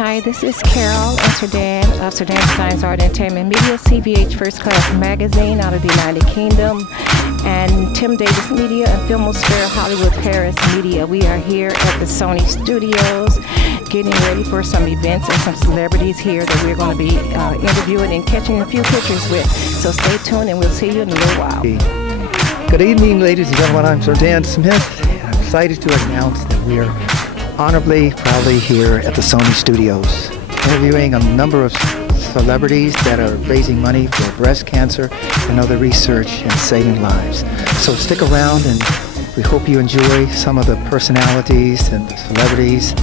Hi, this is Carole and Cerdan of Cerdan Science, Art, Entertainment Media, CVH First Class Magazine out of the United Kingdom, and Tim Davis Media and Filmosfera Hollywood Paris Media. We are here at the Sony Studios getting ready for some events and some celebrities here that we're going to be interviewing and catching a few pictures with. So stay tuned and we'll see you in a little while. Good evening, ladies and gentlemen. I'm Cerdan Smith. I'm excited to announce that we are honorably, proudly here at the Sony Studios, interviewing a number of celebrities that are raising money for breast cancer and other research and saving lives. So stick around, and we hope you enjoy some of the personalities and the celebrities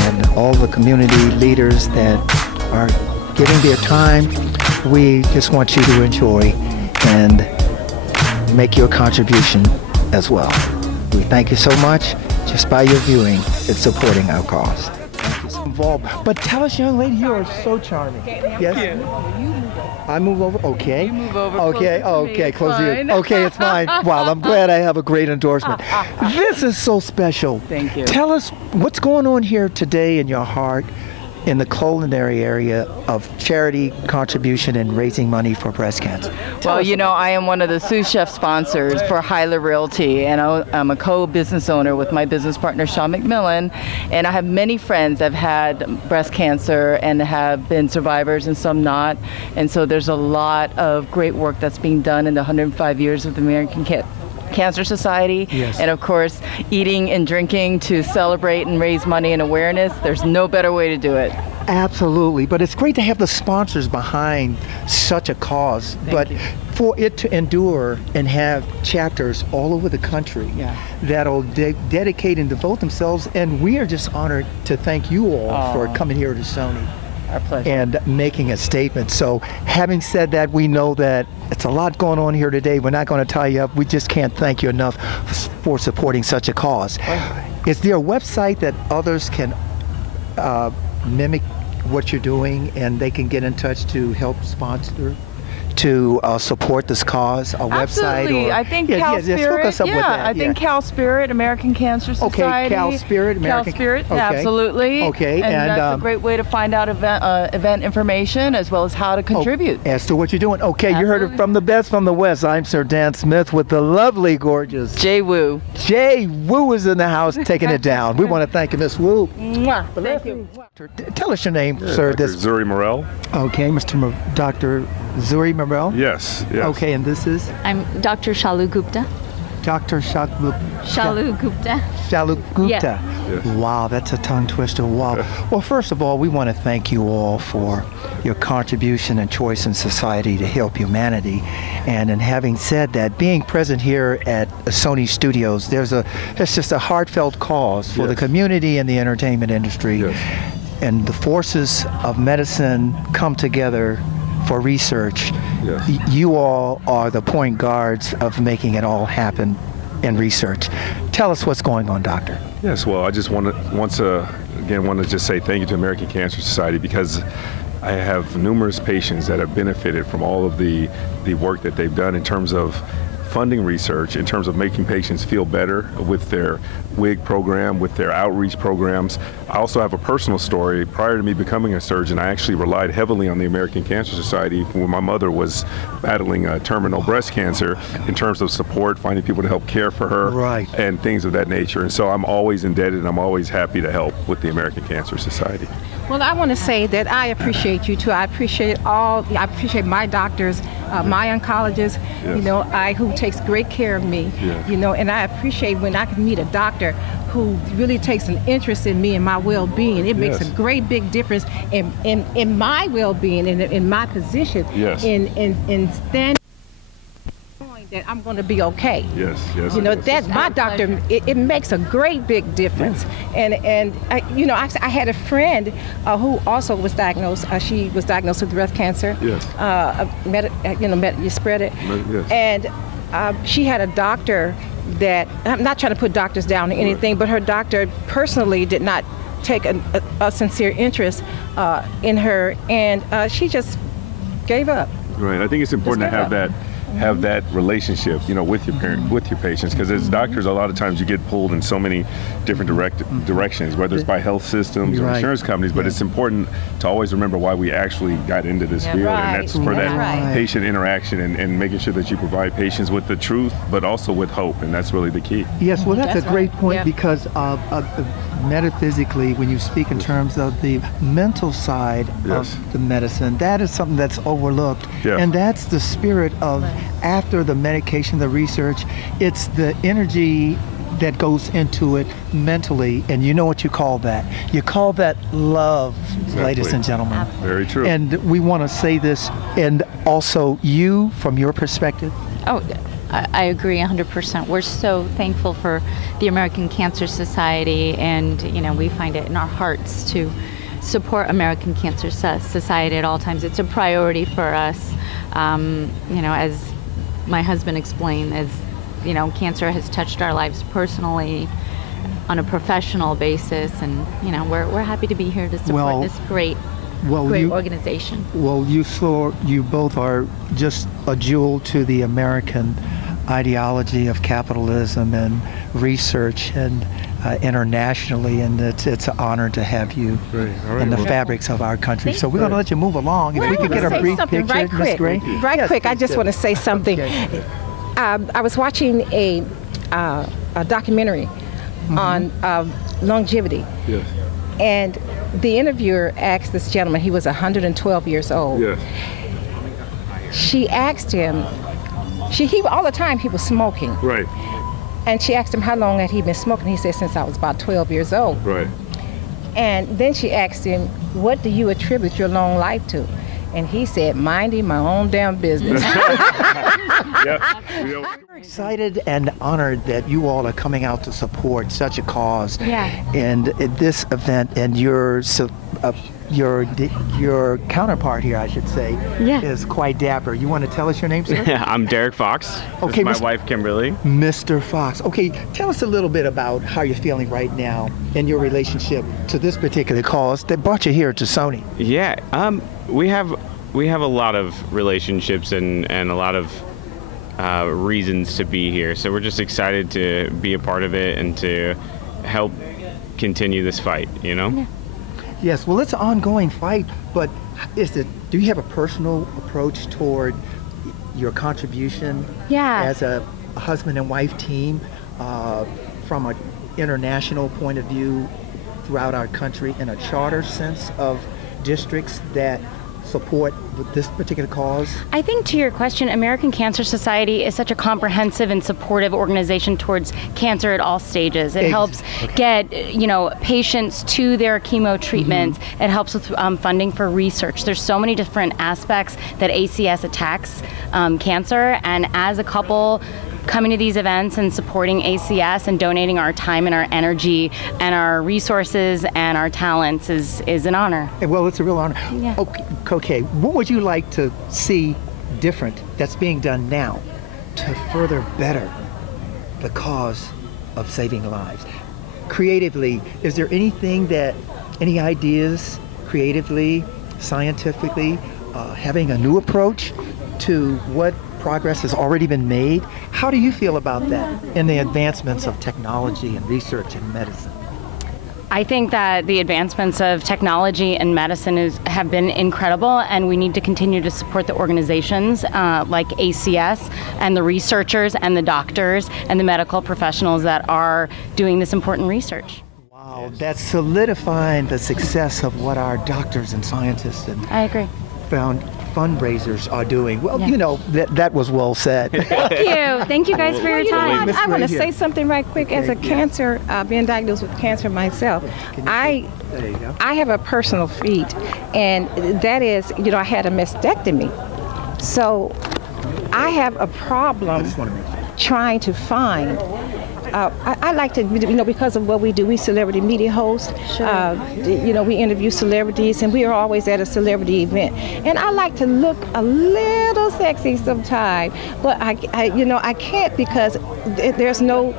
and all the community leaders that are giving their time. We just want you to enjoy and make your contribution as well. We thank you so much. Just by your viewing, it's supporting our cause. Thank you so involved. But tell us, young lady, you are so charming. Yes? I move over? Okay. You move over. Okay, okay, close to you. Okay, it's fine. Wow, I'm glad I have a great endorsement. This is so special. Thank you. Tell us what's going on here today in your heart in the culinary area of charity contribution and raising money for breast cancer. Well, you know, I am one of the sous chef sponsors for Hyla Realty, and I'm a co-business owner with my business partner, Sean McMillan, and I have many friends that have had breast cancer and have been survivors and some not, and so there's a lot of great work that's being done in the 105 years of the American Cancer Society. Yes. And of course, eating and drinking to celebrate and raise money and awareness. There's no better way to do it. Absolutely, but it's great to have the sponsors behind such a cause. But for it to endure and have chapters all over the country that'll dedicate and devote themselves, and we are just honored to thank you all for coming here to Sony. Our pleasure. And making a statement. So having said that, we know that it's a lot going on here today. We're not going to tie you up. We just can't thank you enough for supporting such a cause. Is there a website that others can mimic what you're doing and they can get in touch to help sponsor, to support this cause, a Absolutely. website? Or, I think CalSpirit, I think CalSpirit, American Cancer Society. Okay, CalSpirit, American. CalSpirit, okay. Absolutely. Okay, and that's a great way to find out event information as well as how to contribute. As to what you're doing. Okay, Absolutely. You heard it from the best from the West. I'm Cerdan Smith with the lovely, gorgeous Jay Wu. Jay Wu is in the house taking it down. We want to thank you, Miss Wu. Thank you. Tell us your name, sir. Dr. Zuri Murrell. Okay, Dr. Zuri Murrell. Yes, yes. Okay, and this is? I'm Dr. Shalu Gupta. Dr. Shalu Gupta. Shalu Gupta. Yes. Wow, that's a tongue twister. Wow. Well, first of all, we want to thank you all for your contribution and choice in society to help humanity. And in having said that, being present here at Sony Studios, it's just a heartfelt cause for the community and the entertainment industry. Yes. And the forces of medicine come together for research. Yes. You all are the point guards of making it all happen in research. Tell us what's going on, Doctor. Yes, well, I just want to just say thank you to American Cancer Society, because I have numerous patients that have benefited from all of the work that they've done in terms of funding research, in terms of making patients feel better with their WIG program, with their outreach programs. I also have a personal story. Prior to me becoming a surgeon, I actually relied heavily on the American Cancer Society when my mother was battling terminal breast cancer, in terms of support, finding people to help care for her, and things of that nature. And so I'm always indebted, and I'm always happy to help with the American Cancer Society. Well, I want to say that I appreciate you too. I appreciate my doctors, my oncologists, you know, who takes great care of me, you know, and I appreciate when I can meet a doctor who really takes an interest in me and my well-being. It makes a great big difference in my well-being, in my position, in standing that I'm going to be okay. Yes, yes. You know, that my doctor, it makes a great big difference. And you know, I had a friend who also was diagnosed. She was diagnosed with breast cancer. Yes. You spread it. Yes. And she had a doctor that, I'm not trying to put doctors down or anything, but her doctor personally did not take a sincere interest in her, and she just gave up. Right. I think it's important to have that have that relationship, with your with your patients. Because as doctors, a lot of times you get pulled in so many different directions, whether it's by health systems or insurance companies. But it's important to always remember why we actually got into this field, and that's for that patient interaction and making sure that you provide patients with the truth, but also with hope, and that's really the key. Yes, well, that's a great point because metaphysically, when you speak in terms of the mental side of the medicine, that is something that's overlooked. And that's the spirit of, after the medication, the research, it's the energy that goes into it mentally, and you know what you call that? You call that love, ladies and gentlemen. Very true. And we want to say this, and also you, from your perspective. Oh, I agree 100%. We're so thankful for the American Cancer Society, and we find it in our hearts to support American Cancer Society at all times. It's a priority for us. As my husband explained, as cancer has touched our lives personally, on a professional basis, and we're happy to be here to support this great organization. Well, you both are just a jewel to the American ideology of capitalism and research and internationally, and it's an honor to have you in the fabrics of our country. So we're going to let you move along. If we could get a brief picture, Ms. Gray. Right quick, I just want to say something. I was watching a documentary on longevity. Yes. And the interviewer asked this gentleman, he was 112 years old. Yes. She asked him, all the time he was smoking. Right. And she asked him how long had he been smoking. He said, since I was about 12 years old. Right. And then she asked him, what do you attribute your long life to? And he said, minding my own damn business. We're excited and honored that you all are coming out to support such a cause. And this event, and your counterpart here, I should say, is quite dapper. You want to tell us your name, sir? I'm Derrick Fox. Okay, this is my wife, Kimberly. Mr. Fox. Okay, tell us a little bit about how you're feeling right now in your relationship to this particular cause that brought you here to Sony. Yeah, we have a lot of relationships and a lot of reasons to be here. So we're just excited to be a part of it and to help continue this fight, Yes, well, it's an ongoing fight, but do you have a personal approach toward your contribution as a husband and wife team from an international point of view throughout our country, in a charter sense of districts that support this particular cause? I think, to your question, American Cancer Society is such a comprehensive and supportive organization towards cancer at all stages. It helps get patients to their chemo treatments. It helps with funding for research. There's so many different aspects that ACS attacks cancer, and as a couple coming to these events and supporting ACS and donating our time and our energy and our resources and our talents is an honor. Well, it's a real honor. Okay, what would you like to see different that's being done now to further better the cause of saving lives? Creatively, is there any ideas creatively, scientifically, having a new approach to what progress has already been made? How do you feel about that in the advancements of technology and research in medicine? I think that the advancements of technology and medicine have been incredible, and we need to continue to support the organizations like ACS and the researchers and the doctors and the medical professionals that are doing this important research. Wow, that's solidifying the success of what our doctors and scientists and I agree. Fundraisers are doing. Well, that was well said. Thank you guys for your time. I want to say something right quick. As a cancer, being diagnosed with cancer myself, I have a personal feat, and that is, I had a mastectomy. So I have a problem trying to find I like to, because of what we do, we celebrity media hosts. Sure. We interview celebrities, and we are always at a celebrity event. And I like to look a little sexy sometimes, but I can't, because there's no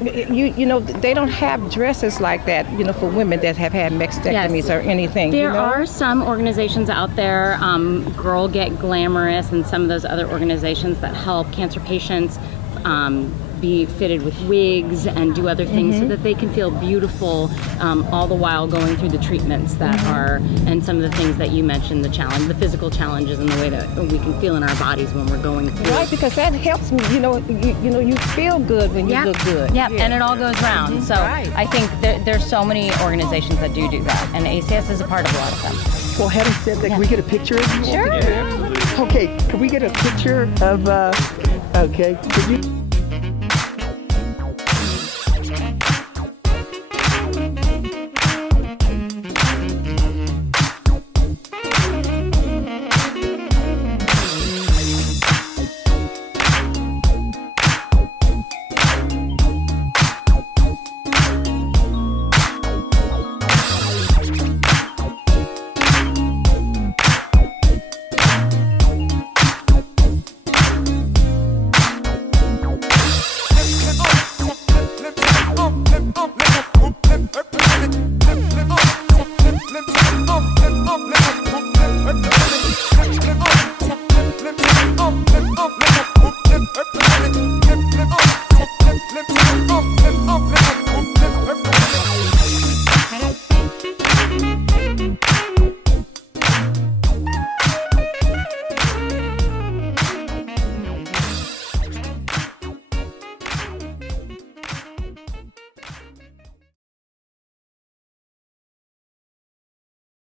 you know, they don't have dresses like that, you know, for women that have had mastectomies or anything. There you know? are some organizations out there, Girl Get Glamorous and some of those other organizations that help cancer patients be fitted with wigs and do other things so that they can feel beautiful all the while going through the treatments that are, and some of the things that you mentioned, the physical challenges and the way that we can feel in our bodies when we're going through. Right, because that helps me, you know, you feel good when you look good. Yep, and it all goes round. So I think there's so many organizations that do that, and ACS is a part of a lot of them. Well, having said that, can we get a picture of you? Sure. Okay, can we get a picture of, okay, could you?